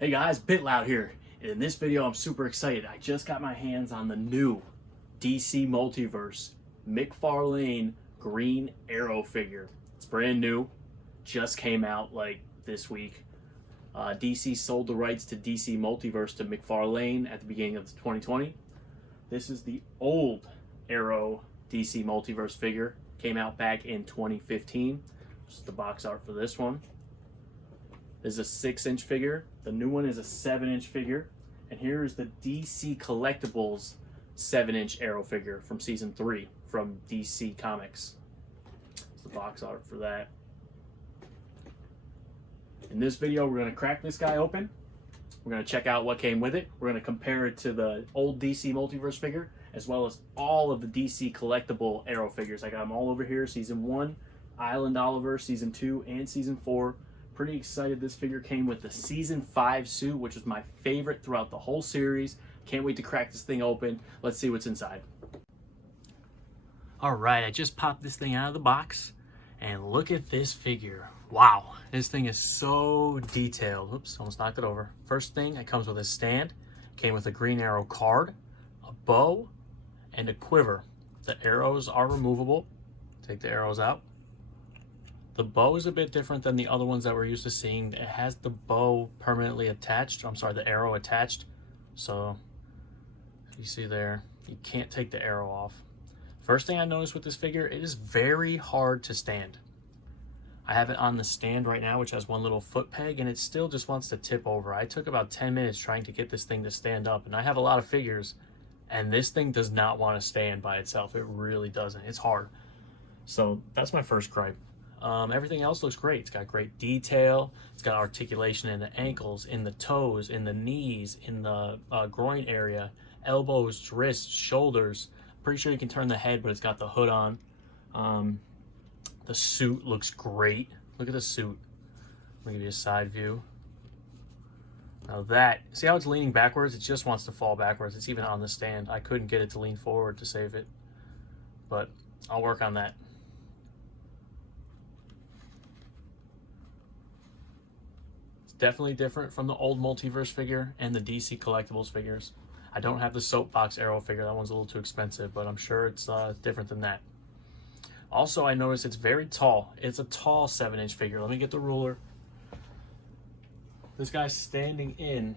Hey guys, BitLoud here. In this video, I'm super excited. I just got my hands on the new DC Multiverse McFarlane Green Arrow figure. It's brand new, just came out like this week. DC sold the rights to DC Multiverse to McFarlane at the beginning of 2020. This is the old Arrow DC Multiverse figure. Came out back in 2015. This is the box art for this one. This is a 6-inch figure. The new one is a 7-inch figure. And here's the DC Collectibles 7-inch Arrow figure from season 3 from DC Comics. It's the box art for that. In this video, we're going to crack this guy open. We're going to check out what came with it. We're going to compare it to the old DC Multiverse figure, as well as all of the DC collectible Arrow figures. I got them all over here. Season 1, Island Oliver, Season 2, and Season 4. Pretty excited. This figure came with the Season 5 suit, which was my favorite throughout the whole series. Can't wait to crack this thing open. Let's see what's inside. All right, I just popped this thing out of the box, and look at this figure. Wow, this thing is so detailed. Oops, almost knocked it over. First thing, it comes with a stand. Came with a Green Arrow card, a bow, and a quiver. The arrows are removable. Take the arrows out. The bow is a bit different than the other ones that we're used to seeing. It has the bow permanently attached. I'm sorry, the arrow attached. So, you see there, you can't take the arrow off. First thing I noticed with this figure, it is very hard to stand. I have it on the stand right now, which has one little foot peg, and it still just wants to tip over. I took about 10 minutes trying to get this thing to stand up, and I have a lot of figures, and this thing does not want to stand by itself. It really doesn't. It's hard. So, that's my first gripe. Everything else looks great. It's got great detail. It's got articulation in the ankles, in the toes, in the knees, in the groin area, elbows, wrists, shoulders. Pretty sure you can turn the head, but it's got the hood on. The suit looks great. Look at the suit. Let me give you a side view. Now that, see how it's leaning backwards? It just wants to fall backwards. It's even on the stand. I couldn't get it to lean forward to save it, but I'll work on that. Definitely different from the old Multiverse figure and the DC Collectibles figures. I don't have the Soapbox Arrow figure. That one's a little too expensive, but I'm sure it's different than that. Also, I noticed it's very tall. It's a tall 7-inch figure. Let me get the ruler. This guy's standing in.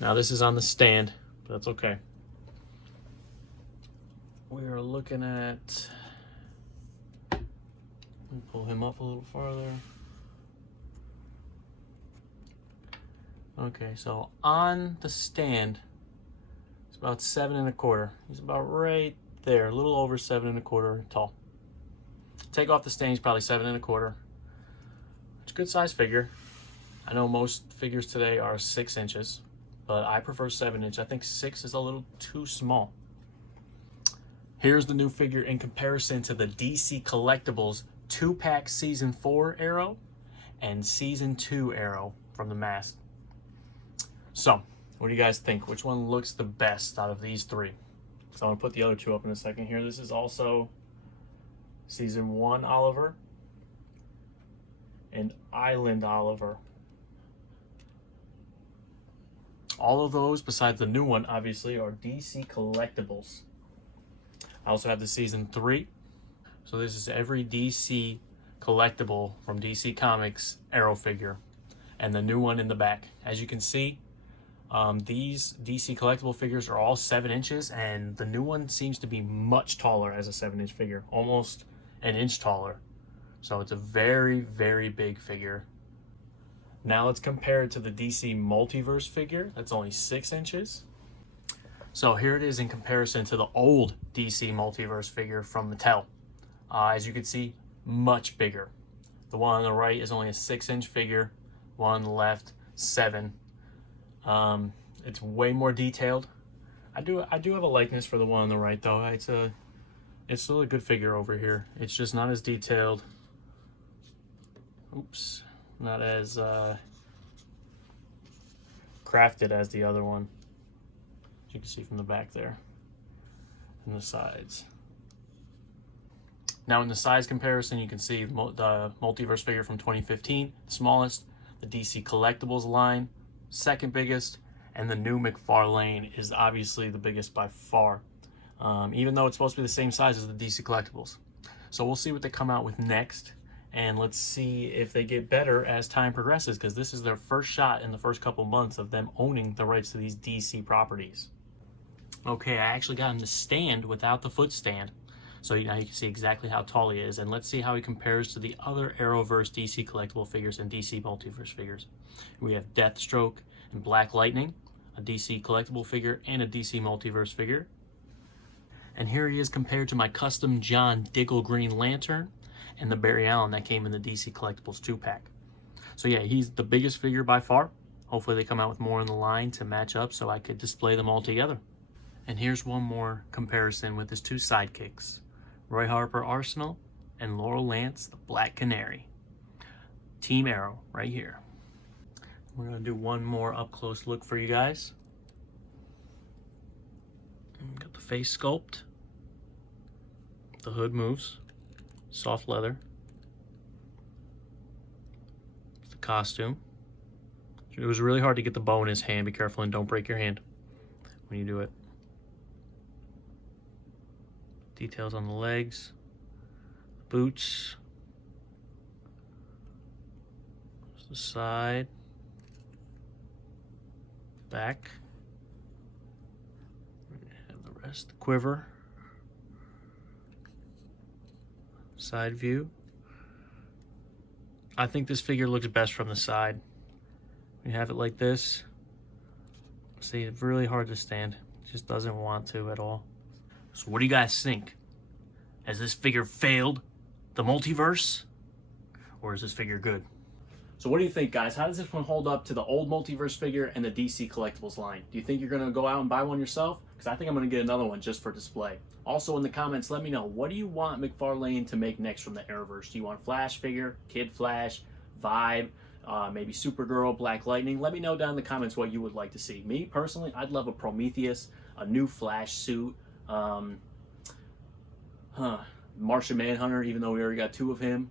Now, this is on the stand, but that's okay. We are looking at... Let me pull him up a little farther. Okay, so on the stand, it's about 7 1/4. He's about right there, a little over 7 1/4 tall. Take off the stand, he's probably 7 1/4. It's a good size figure. I know most figures today are 6 inches, but I prefer 7-inch. I think 6 is a little too small. Here's the new figure in comparison to the DC Collectibles 2-pack Season 4 Arrow and Season 2 Arrow from the mask. So, what do you guys think? Which one looks the best out of these three? So I'm going to put the other two up in a second here. This is also Season 1 Oliver and Island Oliver. All of those, besides the new one, obviously, are DC Collectibles. I also have the Season 3. So this is every DC collectible from DC Comics Arrow figure. And the new one in the back. As you can see, these DC collectible figures are all 7 inches, and the new one seems to be much taller as a 7-inch figure, almost an inch taller. So it's a very, very big figure. Now let's compare it to the DC Multiverse figure. That's only 6 inches. So here it is in comparison to the old DC Multiverse figure from Mattel. As you can see, much bigger. The one on the right is only a 6-inch figure. One on the left, 7. It's way more detailed. I do have a likeness for the one on the right, though. It's still a good figure over here. It's just not as detailed. Oops, not as crafted as the other one. As you can see from the back there, and the sides. Now in the size comparison, you can see the Multiverse figure from 2015, the smallest. The DC Collectibles line, second biggest, and the new McFarlane is obviously the biggest by far, even though it's supposed to be the same size as the DC Collectibles. So we'll see what they come out with next, and let's see if they get better as time progresses, because this is their first shot in the first couple months of them owning the rights to these DC properties. Okay, I actually got him to stand without the foot stand, so now you can see exactly how tall he is, and let's see how he compares to the other Arrowverse DC collectible figures and DC Multiverse figures. We have Deathstroke and Black Lightning, a DC collectible figure and a DC Multiverse figure. And here he is compared to my custom John Diggle Green Lantern and the Barry Allen that came in the DC Collectibles 2-pack. So yeah, he's the biggest figure by far. Hopefully they come out with more in the line to match up so I could display them all together. And here's one more comparison with his two sidekicks, Roy Harper Arsenal and Laurel Lance the Black Canary. Team Arrow right here. We're going to do one more up close look for you guys. Got the face sculpt. The hood moves. Soft leather. The costume. It was really hard to get the bow in his hand. Be careful and don't break your hand when you do it. Details on the legs, boots, the side, back, and the rest, the quiver, side view. I think this figure looks best from the side. We have it like this. See, it's really hard to stand. It just doesn't want to at all. So what do you guys think? Has this figure failed the multiverse? Or is this figure good? So what do you think, guys? How does this one hold up to the old multiverse figure and the DC Collectibles line? Do you think you're going to go out and buy one yourself? Because I think I'm going to get another one just for display. Also in the comments, let me know, what do you want McFarlane to make next from the Arrowverse? Do you want Flash figure, Kid Flash, Vibe, maybe Supergirl, Black Lightning? Let me know down in the comments what you would like to see. Me, personally, I'd love a Prometheus, a new Flash suit, Martian Manhunter, even though we already got two of him.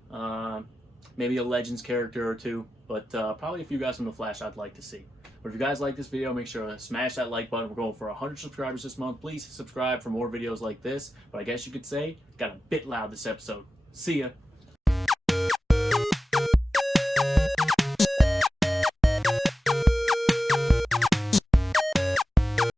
Maybe a Legends character or two, but probably a few guys from the Flash I'd like to see. But if you guys like this video, make sure to smash that like button. We're going for 100 subscribers this month. Please subscribe for more videos like this. But I guess you could say, got a bit loud this episode. See ya.